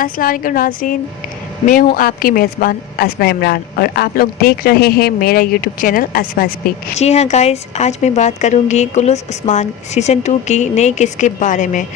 अस्सलाम वालेकुम नाज़रीन, मैं हूं आपकी मेज़बान अस्मा इमरान और आप लोग देख रहे हैं मेरा यूट्यूब चैनल अस्मा स्पीक। जी हाँ गाइस, आज मैं बात करूंगी कुलूस उस्मान सीज़न 2 की नई किस्त के बारे में।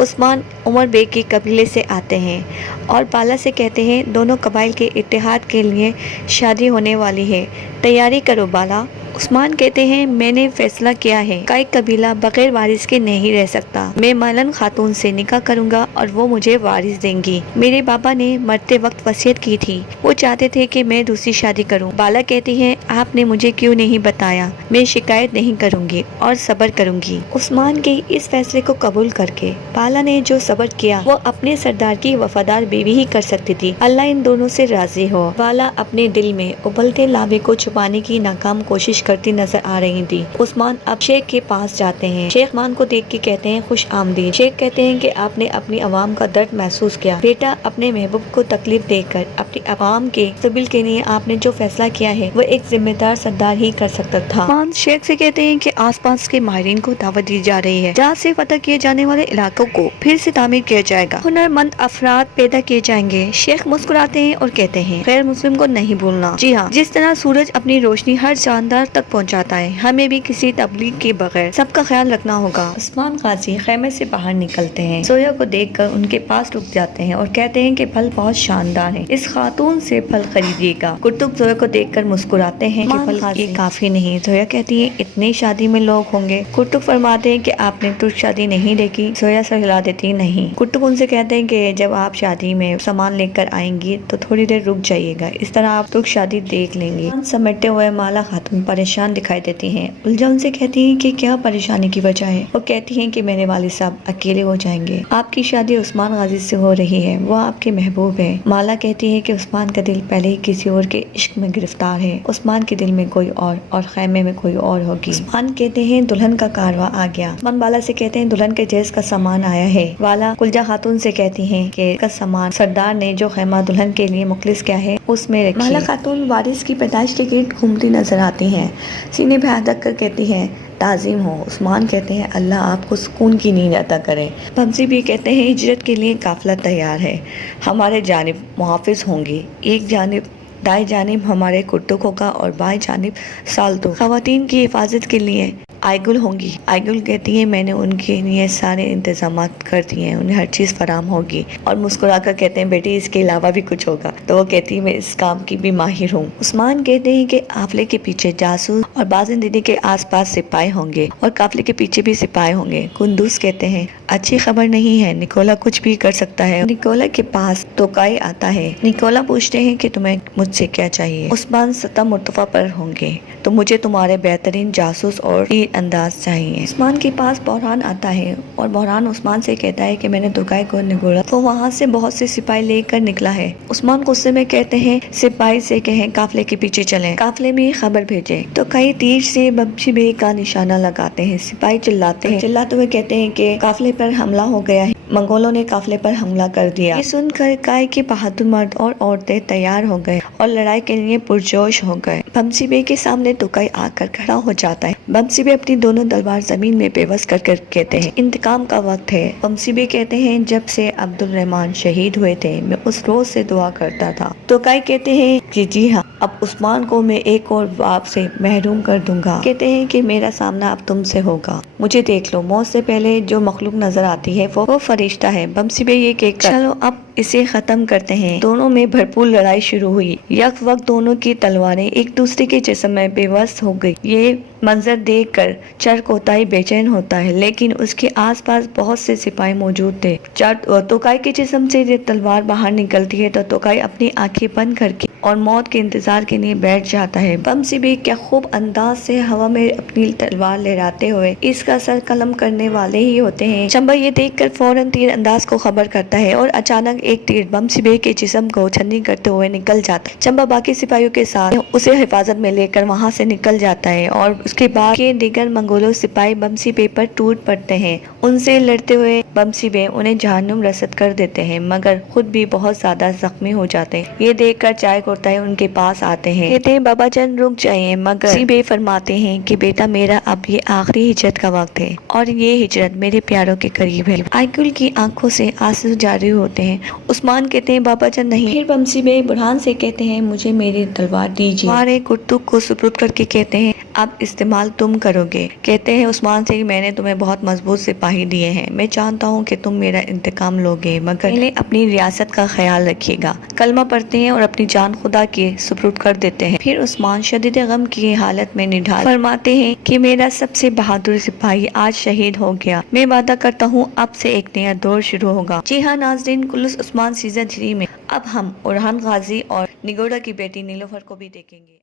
उस्मान उमर बेग के कबीले से आते हैं और बाला से कहते हैं दोनों कबाइल के इत्तेहाद के लिए शादी होने वाली है, तैयारी करो बाला। उस्मान कहते हैं मैंने फैसला किया है, कई कबीला बगैर वारिस के नहीं रह सकता। मैं मलन खातून से निकाह करूंगा और वो मुझे वारिस देंगी। मेरे बाबा ने मरते वक्त वसीयत की थी, वो चाहते थे कि मैं दूसरी शादी करूं। बाला कहती है आपने मुझे क्यों नहीं बताया, मैं शिकायत नहीं करूंगी और सब्र करूंगी। उस्मान के इस फैसले को कबूल करके बाला ने जो सब्र किया वो अपने सरदार की वफादार बीवी ही कर सकती थी। अल्लाह इन दोनों से राजी हो। बाला अपने दिल में उबलते लावे को छुपाने की नाकाम कोशिश करती नजर आ रही थी। उस्मान अब शेख के पास जाते हैं। शेख मान को देख के कहते हैं खुश आमदीद। शेख कहते हैं कि आपने अपनी अवाम का दर्द महसूस किया। बेटा, अपने महबूब को तकलीफ देकर अपनी अवाम के मुस्तकबिल के लिए आपने जो फैसला किया है वो एक जिम्मेदार सरदार ही कर सकता था। उस्मान शेख से कहते हैं कि आसपास के माहिरीन को दावत दी जा रही है जहाँ से फतह किए जाने वाले इलाकों को फिर से तामीर किया जाएगा, हुनरमंद अफराद पैदा किए जाएंगे। शेख मुस्कुराते हैं और कहते हैं गैर मुस्लिम को नहीं भूलना। जी हाँ, जिस तरह सूरज अपनी रोशनी हर जानदार तक पहुंचाता है, हमें भी किसी तबलीग के बगैर सबका ख्याल रखना होगा। उस्मान गाजी खैमे से बाहर निकलते हैं। सोया को देखकर उनके पास रुक जाते हैं और कहते हैं कि फल बहुत शानदार है, इस खातून से फल खरीदिएगा। कुतुब जोया को देखकर मुस्कुराते हैं कि फल ये काफी नहीं। जोया कहती है इतनी शादी में लोग होंगे। कुतुब फरमाते हैं कि आपने तुर्क शादी नहीं देखी। जोया से हिला देती नहीं। कुतुब उनसे कहते हैं कि जब आप शादी में सामान लेकर आएंगी तो थोड़ी देर रुक जाइएगा, इस तरह आप तुर्क शादी देख लेंगे। समेटते हुए माला खातून परेशान दिखाई देती हैं। उलझा उनसे कहती हैं कि क्या परेशानी की वजह है। वो कहती हैं कि मेरे वालिद साहब अकेले हो जाएंगे। आपकी शादी उस्मान गाजी से हो रही है, वो आपके महबूब है। माला कहती है कि उस्मान का दिल पहले ही किसी और के इश्क में गिरफ्तार है। उस्मान के दिल में कोई और खैमे में कोई और होगी। उस्मान कहते हैं दुल्हन का कारवा आ गया। उस्मान बाला से कहते हैं दुल्हन के जहेज का सामान आया है। वाला कुलजा खातून से कहती है कि का सामान सरदार ने जो खैमा दुल्हन के लिए मुखलिस किया है उसमें रखिए। माला खातून वारिस की पैदाइश के गिर्द घूमती नजर आती हैं। सीने पे हाथ रख कर कहती है ताज़ीम हो। उस्मान कहते हैं अल्लाह आपको सुकून की नींद अता करे। बमसी भी कहते हैं हिजरत के लिए काफिला तैयार है, हमारे जानिब मुहाफिज होंगे। एक जानिब दाएं जानिब हमारे कुर्तुक होगा और बाएं जानिब साल्तु खवातीन की हिफाजत के लिए आयगुल होंगी। आयगुल कहती है मैंने उनके लिए सारे इंतजाम कर दिए हैं, उन्हें हर चीज़ फराम होगी। और मुस्कुराकर कहते हैं बेटी इसके अलावा भी कुछ होगा। तो वो कहती है मैं इस काम की भी माहिर हूँ। उस्मान कहते हैं कि काफिले के पीछे जासूस और बाज़िन दीदी के आसपास सिपाही होंगे और काफिले के पीछे भी सिपाही होंगे। कुंदूस कहते हैं अच्छी खबर नहीं है, निकोला कुछ भी कर सकता है। निकोला के पास तोकाई आता है। निकोला पूछते हैं कि तुम्हें मुझसे क्या चाहिए। उस्मान सतह मुर्तफा पर होंगे तो मुझे तुम्हारे बेहतरीन जासूस और अंदाज चाहिए। उस्मान के पास बहरान आता है और बहरान उस्मान से कहता है कि मैंने तुकाई को निगोड़ा तो वहाँ से बहुत से सिपाही लेकर निकला है। उस्मान गुस्से में कहते हैं सिपाही से कहें काफिले के पीछे चलें, काफिले में खबर भेजें। तो कई तीर से बख्शी बेग का निशाना लगाते हैं। सिपाही चिल्लाते हैं, चिल्लाते हुए कहते हैं कि काफिले पर हमला हो गया है, मंगोलों ने काफिले पर हमला कर दिया। ये सुनकर काय के बहादुर मर्द और औरतें तैयार हो गए और लड़ाई के लिए पुरजोश हो गए। बमसी बे के सामने तुकाई आकर खड़ा हो जाता है। बमसी बे अपनी दोनों तलवार जमीन में बेबस कर कहते हैं इंतकाम का वक्त है। बमसी बे कहते हैं जब से अब्दुल रहमान शहीद हुए थे मैं उस रोज से दुआ करता था। तुकाई कहते हैं कि जी हाँ, अब उस्मान को मैं एक और बाप से महरूम कर दूंगा। कहते हैं कि मेरा सामना अब तुमसे होगा, मुझे देख लो। मौत से पहले जो मखलूक नजर आती है वो फरिश्ता है। बमसी बे ये कहकर चलो अब इसे खत्म करते हैं। दोनों में भरपूर लड़ाई शुरू हुई। यक वक्त दोनों की तलवारें एक दूसरे के जिस्म में बेबस हो गई। ये मंजर देखकर चरकोताई बेचैन होता है, लेकिन उसके आसपास बहुत से सिपाही मौजूद थे। तोकाई के जिस्म से जब तलवार बाहर निकलती है तो तोकाई अपनी आंखें बंद करके और मौत के इंतजार के लिए बैठ जाता है। बमसी भी क्या खूब अंदाज से हवा में अपनी तलवार लहराते हुए इसका सर कलम करने वाले ही होते हैं। चंबा ये देखकर फौरन तीर अंदाज को खबर करता है और अचानक एक तीर बमसी बे के जिस्म को छन्नी करते हुए निकल जाता है। चंबा बाकी सिपाहियों के साथ उसे हिफाजत में लेकर वहाँ से निकल जाता है और उसके बाद के दीगर मंगोलों सिपाही बमसी बे पर टूट पड़ते हैं। उनसे लड़ते हुए बमसी बे उन्हें जहन्नुम रसद कर देते हैं, मगर खुद भी बहुत ज्यादा जख्मी हो जाते हैं। ये देखकर चाय कोताई उनके पास पास आते हैं। कहते हैं बाबा जान रुक जाइए, मगर सीबे फरमाते हैं कि बेटा मेरा अब ये आखिरी हिजरत का वक्त है और ये हिजरत मेरे प्यारों के करीब है। आइकुल की आंखों से आंसू जारी होते हैं। उस्मान कहते हैं बाबा जान नहीं। फिर बमसी बे बुरहान से कहते हैं मुझे मेरी तलवार दीजिए। हमारे कुर्तुक को सुपुर्द करके कहते हैं अब इस्तेमाल तुम करोगे। कहते हैं उस्मान से कि मैंने तुम्हें बहुत मजबूत सिपाही दिए हैं, मैं जानता हूँ कि तुम मेरा इंतकाम लोगे, मगर पहले अपनी रियासत का ख्याल रखिएगा। कलमा पढ़ते हैं और अपनी जान खुदा के सुपुर्द कर देते हैं। फिर उस्मान शदीद गम की हालत में निढाल फरमाते हैं कि मेरा सबसे बहादुर सिपाही आज शहीद हो गया। मैं वादा करता हूँ अब से एक नया दौर शुरू होगा। जी हाँ नाज़रीन, कुलुस उस्मान सीजन 3 में अब हम उरहान गाजी और निगोड़ा की बेटी नीलोफर को भी देखेंगे।